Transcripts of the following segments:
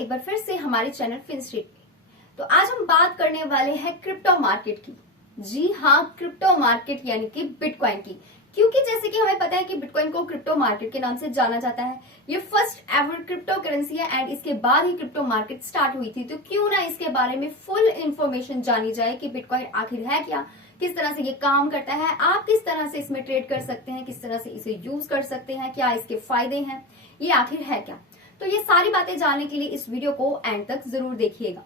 एक बार फिर से हमारे चैनल फिनस्ट्रीट पे। तो आज हम बात करने वाले हैं क्रिप्टो मार्केट की। जी हाँ, क्रिप्टो मार्केट यानी कि बिटकॉइन की। क्योंकि जैसे कि हमें पता है कि बिटकॉइन को क्रिप्टो मार्केट के नाम से जाना जाता है। ये फर्स्ट एवर क्रिप्टो करेंसी है एंड इसके बाद ही क्रिप्टो मार्केट स्टार्ट हुई थी। तो क्यों ना इसके बारे में फुल इंफॉर्मेशन जानी जाए कि बिटकॉइन आखिर है क्या, किस तरह से ये काम करता है, आप किस तरह से इसमें ट्रेड कर सकते हैं, किस तरह से इसे यूज कर सकते हैं, क्या इसके फायदे हैं, ये आखिर है क्या। तो ये सारी बातें जानने के लिए इस वीडियो को एंड तक जरूर देखिएगा।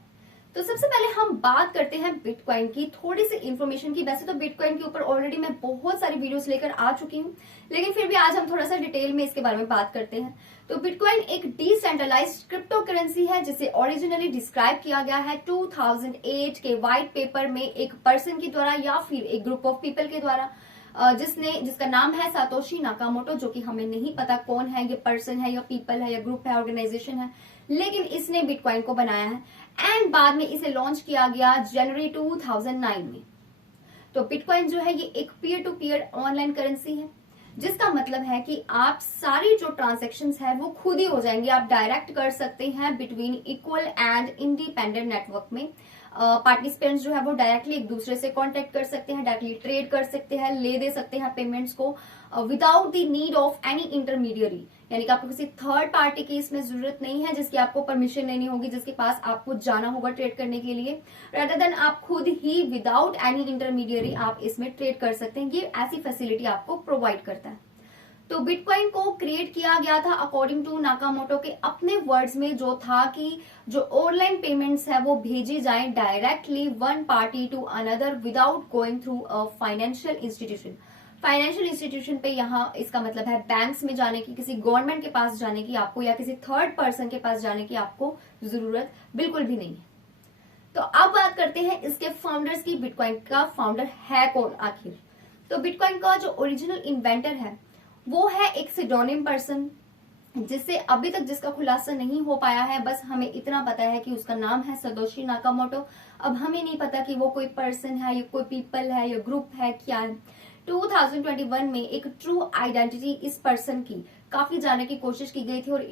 तो सबसे पहले हम बात करते हैं बिटकॉइन की, थोड़ी सी इन्फॉर्मेशन की। वैसे तो बिटकॉइन के ऊपर ऑलरेडी मैं बहुत सारी वीडियोस लेकर आ चुकी हूँ, लेकिन फिर भी आज हम थोड़ा सा डिटेल में इसके बारे में बात करते हैं। तो बिटकॉइन एक डिसेंट्रलाइज्ड क्रिप्टो करेंसी है जिसे ओरिजिनली डिस्क्राइब किया गया है 2008 के व्हाइट पेपर में एक पर्सन के द्वारा या फिर एक ग्रुप ऑफ पीपल के द्वारा, जिसका नाम है सातोशी नाकामोटो। जो कि हमें नहीं पता कौन है, ये पर्सन है या पीपल है या ग्रुप है, ऑर्गेनाइजेशन है, लेकिन इसने बिटकॉइन को बनाया है एंड बाद में इसे लॉन्च किया गया जनवरी 2009 में। तो बिटकॉइन जो है ये एक peer to peer online currency है, जिसका मतलब है कि आप सारी जो ट्रांजैक्शंस है वो खुद ही हो जाएंगे। आप डायरेक्ट कर सकते हैं between equal and independent network में। पार्टिसिपेंट्स जो है वो डायरेक्टली एक दूसरे से कांटेक्ट कर सकते हैं, डायरेक्टली ट्रेड कर सकते हैं, ले दे सकते हैं पेमेंट्स को without the need of any intermediary. यानी कि आपको किसी थर्ड पार्टी की इसमें जरूरत नहीं है जिसकी आपको परमिशन लेनी होगी, जिसके पास आपको जाना होगा ट्रेड करने के लिए। रादर देन आप खुद ही विदाउट एनी इंटरमीडियरी आप इसमें ट्रेड कर सकते हैं। ये ऐसी फैसिलिटी आपको प्रोवाइड करता है। तो बिटकॉइन को क्रिएट किया गया था अकॉर्डिंग टू नाकामोटो के अपने वर्ड्स में, जो था कि जो ऑनलाइन पेमेंट्स है वो भेजी जाए directly one party to another without going through a financial institution. Financial institution पे यहाँ इसका मतलब है बैंक्स में जाने की, किसी गवर्नमेंट के पास जाने की आपको या किसी थर्ड पर्सन के पास जाने की आपको जरूरत बिल्कुल भी नहीं है। तो अब बात करते हैं इसके फाउंडर्स की। बिटकॉइन का फाउंडर है कौन आखिर? तो बिटकॉइन का जो ओरिजिनल इन्वेंटर है वो है एक सिडोनिम पर्सन, जिससे अभी तक जिसका खुलासा नहीं हो पाया है। बस हमें इतना पता है कि उसका नाम है सतोशी नाकामोटो। अब हमें नहीं पता कि वो कोई पर्सन है या कोई पीपल है या ग्रुप है, क्या है। 2021 में एक ट्रू आइडेंटिटी इस पर्सन की काफी जानने की कोशिश की गई थी और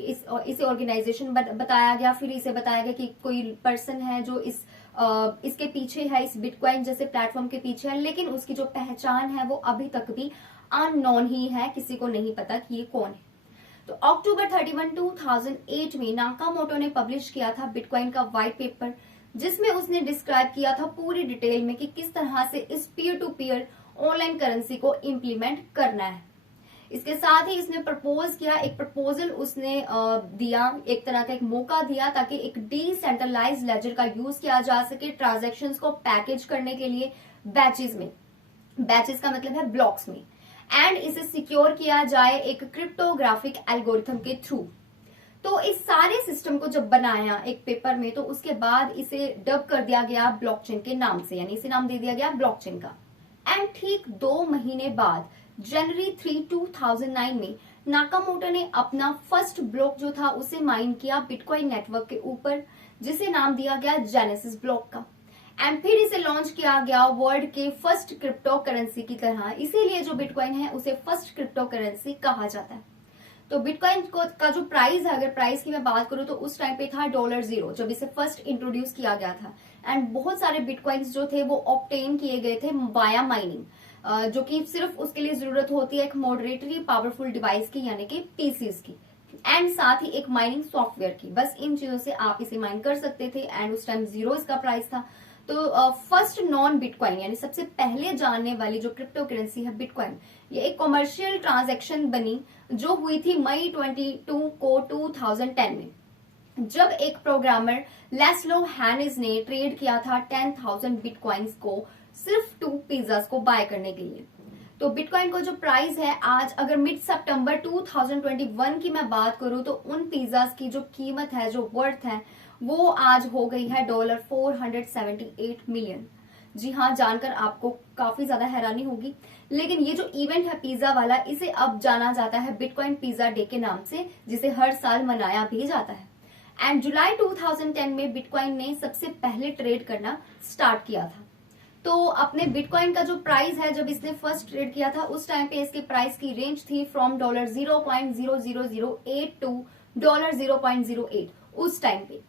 इसे ऑर्गेनाइजेशन बताया गया। फिर इसे बताया गया कि कोई पर्सन है जो इसके पीछे है, इस बिटकॉइन जैसे प्लेटफॉर्म के पीछे है, लेकिन उसकी जो पहचान है वो अभी तक भी अननोन ही है, किसी को नहीं पता कि ये कौन है। तो अक्टूबर 31, 2008 में नाकामोटो ने पब्लिश किया था बिटकॉइन का व्हाइट पेपर, जिसमें उसने डिस्क्राइब किया था पूरी डिटेल में कि किस तरह से इस peer to peer online currency को इम्प्लीमेंट करना है। इसके साथ ही इसने प्रपोज किया, एक प्रपोजल उसने दिया, एक तरह का एक मौका दिया ताकि एक डिसेंट्रलाइज्ड लेजर का यूज किया जा सके ट्रांजैक्शंस को पैकेज करने के लिए बैचेस में। बैचेस का मतलब है ब्लॉक्स में, एंड इसे सिक्योर किया जाए एक क्रिप्टोग्राफिक एल्गोरिथम के थ्रू। तो इस सारे सिस्टम को जब बनाया एक पेपर में, तो उसके बाद इसे डब कर दिया गया ब्लॉकचेन के नाम से, यानी इसे नाम दे दिया गया ब्लॉकचेन का। एंड ठीक 2 महीने बाद जनवरी 3, 2009 में नाकामोटो ने अपना फर्स्ट ब्लॉक जो था उसे माइन किया बिटकॉइन नेटवर्क के ऊपर, जिसे नाम दिया गया जेनेसिस ब्लॉक का। एंड फिर इसे लॉन्च किया गया वर्ल्ड के फर्स्ट क्रिप्टो करेंसी की तरह। इसीलिए जो बिटकॉइन है उसे फर्स्ट क्रिप्टो करेंसी कहा जाता है। तो बिटकॉइन का जो प्राइस है, अगर प्राइस की मैं बात करूं तो उस टाइम पे था $0 जब इसे फर्स्ट इंट्रोड्यूस किया गया था। एंड बहुत सारे बिटकॉइंस जो थे वो ऑब्टेन किए गए थे वाया माइनिंग, जो कि सिर्फ उसके लिए जरूरत होती है एक मॉडरेटरी पावरफुल डिवाइस की, यानी कि पीसीज की, एंड साथ ही एक माइनिंग सॉफ्टवेयर की। बस इन चीजों से आप इसे माइन कर सकते थे एंड उस टाइम 0 इसका प्राइस था। तो फर्स्ट नॉन बिटकॉइन यानी सबसे पहले जानने वाली जो क्रिप्टो करेंसी है बिटकॉइन, ये एक कॉमर्शियल ट्रांजैक्शन बनी जो हुई थी मई 22 को 2010 में, जब एक प्रोग्रामर लेस्लो हैनिस ने ट्रेड किया था 10,000 बिटकॉइंस को सिर्फ 2 पिज्जास को बाय करने के लिए। तो बिटकॉइन को जो प्राइस है आज, अगर मिड सितंबर 2021 की मैं बात करूं, तो उन पिज्जास की जो कीमत है, जो वर्थ है, वो आज हो गई है $478 मिलियन। जी हाँ, जानकर आपको काफी ज्यादा हैरानी होगी, लेकिन ये जो इवेंट है पिज्जा वाला, इसे अब जाना जाता है बिटकॉइन पिज्जा डे के नाम से, जिसे हर साल मनाया भी जाता है। एंड जुलाई 2010 में बिटकॉइन ने सबसे पहले ट्रेड करना स्टार्ट किया था। तो अपने बिटकॉइन का जो प्राइस है, जब इसने फर्स्ट ट्रेड किया था उस टाइम पे इसके प्राइस की रेंज थी फ्रॉम $0.00008 टू $0.08 उस टाइम पे।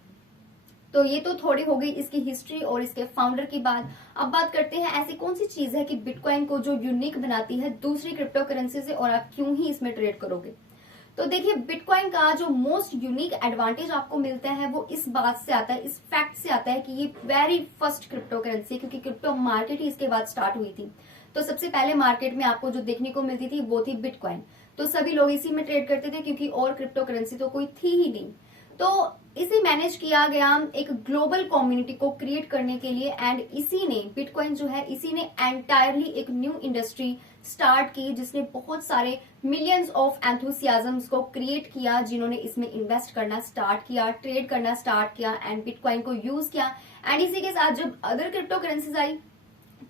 तो ये तो थोड़ी हो गई इसकी हिस्ट्री और इसके फाउंडर की बात। अब बात करते हैं ऐसी कौन सी चीज है कि बिटकॉइन को जो यूनिक बनाती है दूसरी क्रिप्टो करेंसी से, और आप क्यों ही इसमें ट्रेड करोगे। तो देखिए, बिटकॉइन का जो मोस्ट यूनिक एडवांटेज आपको मिलता है वो इस बात से आता है, इस फैक्ट से आता है कि ये वेरी फर्स्ट क्रिप्टो करेंसी है, क्योंकि क्रिप्टो मार्केट ही इसके बाद स्टार्ट हुई थी। तो सबसे पहले मार्केट में आपको जो देखने को मिलती थी वो थी बिटकॉइन। तो सभी लोग इसी में ट्रेड करते थे, क्योंकि और क्रिप्टो करेंसी तो कोई थी ही नहीं। तो इसी मैनेज किया गया एक ग्लोबल कम्युनिटी को क्रिएट करने के लिए, एंड इसी ने बिटकॉइन जो है इसी ने एंटायरली एक न्यू इंडस्ट्री स्टार्ट की, जिसने बहुत सारे मिलियंस ऑफ एंथुसियाजम्स को क्रिएट किया, जिन्होंने इसमें इन्वेस्ट करना स्टार्ट किया, ट्रेड करना स्टार्ट किया एंड बिटकॉइन को यूज किया। एंड इसी के साथ जब अदर क्रिप्टो करेंसीज आई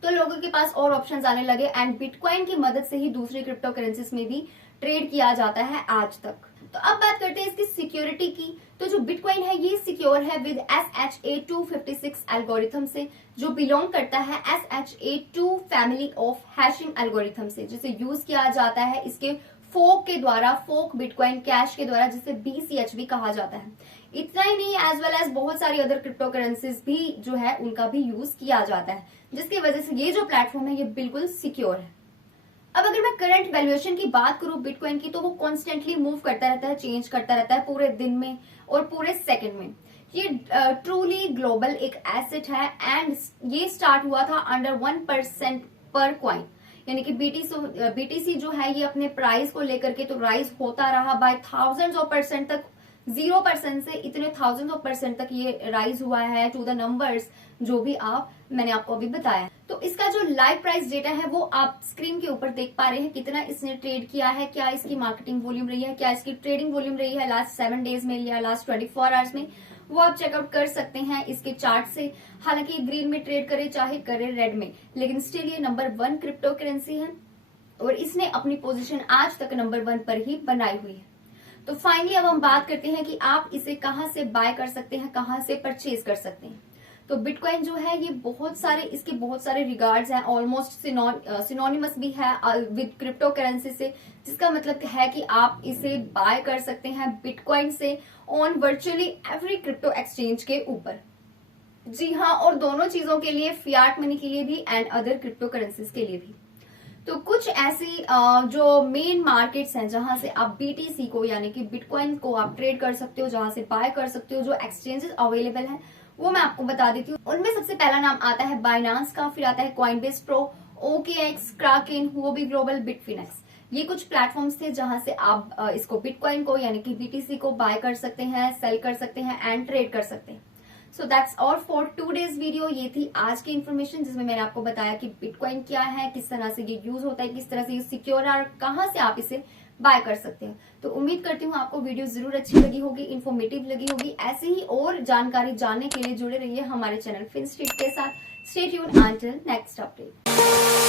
तो लोगों के पास और ऑप्शंस आने लगे, एंड बिटकॉइन की मदद से ही दूसरी क्रिप्टो करेंसीज में भी ट्रेड किया जाता है आज तक। तो अब बात करते हैं इसकी सिक्योरिटी की। तो जो बिटकॉइन है ये सिक्योर है विद SHA-256 एल्गोरिथम से, जो बिलोंग करता है SHA-2 family of hashing algorithm से, जिसे यूज किया जाता है इसके फोक के द्वारा, फोक बिटकॉइन कैश के द्वारा, जिसे BCH भी कहा जाता है। इतना ही नहीं, एज वेल एज बहुत सारी अदर क्रिप्टो करेंसीज भी जो है उनका भी यूज किया जाता है, जिसकी वजह से ये जो प्लेटफॉर्म है ये बिल्कुल सिक्योर है। अब अगर मैं करंट वैल्यूएशन की बात करूं बिटकॉइन की, तो वो कॉन्स्टेंटली मूव करता रहता है, चेंज करता रहता है पूरे दिन में और पूरे सेकंड में। ये ट्रूली ग्लोबल एक एसेट है, एंड ये स्टार्ट हुआ था अंडर 1% पर कॉइन, यानी कि BTC जो है ये अपने प्राइस को लेकर के तो राइज होता रहा बाय थाउजेंड्स ऑफ परसेंट तक, 0% से इतने थाउजेंड ऑफ परसेंट तक ये राइज हुआ है टू द नंबर्स जो भी मैंने आपको अभी बताया। तो इसका जो लाइव प्राइस डेटा है वो आप स्क्रीन के ऊपर देख पा रहे हैं, कितना इसने ट्रेड किया है, क्या इसकी मार्केटिंग वॉल्यूम रही है, क्या इसकी ट्रेडिंग वॉल्यूम रही है लास्ट 7 डेज में या लास्ट 24 आवर्स में, वो आप चेकआउट कर सकते हैं इसके चार्ट से। हालांकि ग्रीन में ट्रेड करे चाहे करे रेड में, लेकिन स्टिल ये नंबर 1 क्रिप्टो करेंसी है और इसने अपनी पोजीशन आज तक नंबर 1 पर ही बनाई हुई है। तो फाइनली अब हम बात करते हैं कि आप इसे कहां से बाय कर सकते हैं, कहां से परचेज कर सकते हैं। तो बिटकॉइन जो है ये इसके बहुत सारे रिगार्ड्स हैं, ऑलमोस्ट सिनोनिमस भी है विद क्रिप्टो करेंसी से, जिसका मतलब है कि आप इसे बाय कर सकते हैं बिटकॉइन से on virtually every crypto exchange के ऊपर। जी हाँ, और दोनों चीजों के लिए, फियाट मनी के लिए भी एंड अदर क्रिप्टो करेंसीज के लिए भी। तो कुछ ऐसी जो मेन मार्केट्स हैं जहां से आप BTC को यानी कि बिटकॉइन को आप ट्रेड कर सकते हो, जहां से बाय कर सकते हो, जो एक्सचेंजेस अवेलेबल हैं वो मैं आपको बता देती हूँ। उनमें सबसे पहला नाम आता है बाइनांस का, फिर आता है Coinbase pro, OKX, Kraken, Huobi global, Bitfinex. ये कुछ प्लेटफॉर्म्स थे जहां से आप इसको बिटकॉइन को यानी कि BTC को बाय कर सकते हैं, सेल कर सकते हैं एंड ट्रेड कर सकते हैं। So that's all for today's video. ये थी आज की इन्फॉर्मेशन जिसमें मैंने आपको बताया कि बिटकॉइन क्या है, किस तरह से ये यूज होता है, किस तरह से ये सिक्योर है और कहां से आप इसे बाय कर सकते हैं। तो उम्मीद करती हूँ आपको वीडियो जरूर अच्छी लगी होगी, इन्फॉर्मेटिव लगी होगी। ऐसे ही और जानकारी जानने के लिए जुड़े रहिए हमारे चैनल फिनस्ट्रीट के साथ। Stay tuned until next update.